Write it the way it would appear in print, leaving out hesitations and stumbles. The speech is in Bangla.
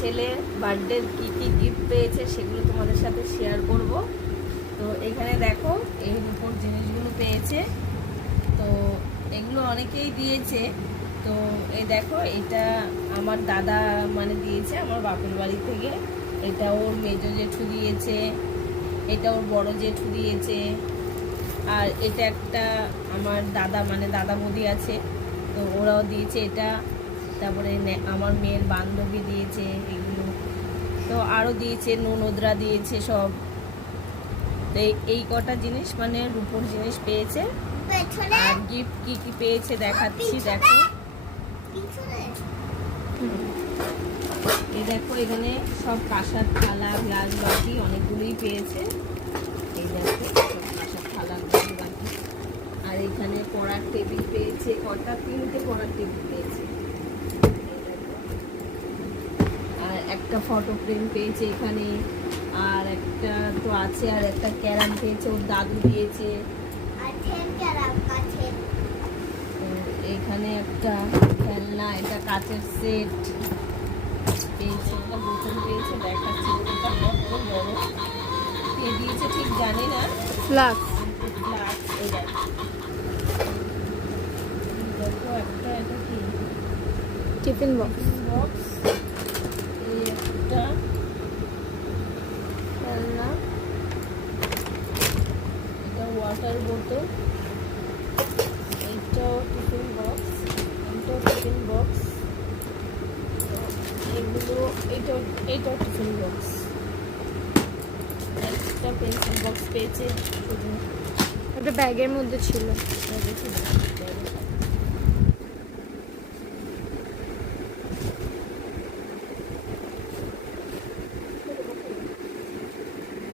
ছেলে বার্থডে কি কি গিফট পেয়েছে সেগুলো তোমাদের সাথে শেয়ার করব। তো এখানে দেখো এর উপর জিনিসগুলো পেয়েছে, তো এগুলো অনেকেই দিয়েছে। তো এই দেখো এটা আমার দাদা মানে দিয়েছে আমার বাপের বাড়ি থেকে, এটা ওর মেজো জেঠু দিয়েছে, এটা ওর বড় জেঠু দিয়েছে, আর এটা একটা আমার দাদা মানে দাদা বৌদি আছে, তো ওরাও দিয়েছে এটা। তারপরে আমার মেয়ের বান্ধবী দিয়েছে এগুলো, তো আরও দিয়েছে, ননদরা দিয়েছে সব। তো এই কটা জিনিস মানে রূপোর জিনিস পেয়েছে। আর গিফট কি কি পেয়েছে দেখাচ্ছি, দেখো। এই দেখো এখানে সব কাঁসার থালা গ্লাস বাটি অনেকগুলোই পেয়েছে। এই দেখো সব কাঁসার থালা গ্লাস বাটি। আর এখানে পড়ার টেবিল পেয়েছে, কটা 3টে পড়ার টেবিল পেয়েছে। আর একটা ফটো ফ্রেম পেয়েছে এখানে, আর একটা তো আছে, আর একটা ক্যারাম পেয়েছে ওর দাদু দিয়েছে। এখানে একটা খেলনা, এটা কাচের সেট পেয়েছে, একটা বোতল পেয়েছে, দেখাচ্ছি বোতলটা কত বড়, কে দিয়েছে ঠিক জানি না। ফ্লাক্স এই দেখো একটা, এটা কি টিফিন বক্স, এই একটা খেলনা, এটা ওয়াটার বোতল, এইটাও টিফিন বক্স, এইটাও টিফিন বক্স, এগুলো এইটাও টিফিন বক্স, একটা পেন্সিল বক্স পেয়েছে শুধু। একটা ব্যাগের মধ্যে ছিল। দেখি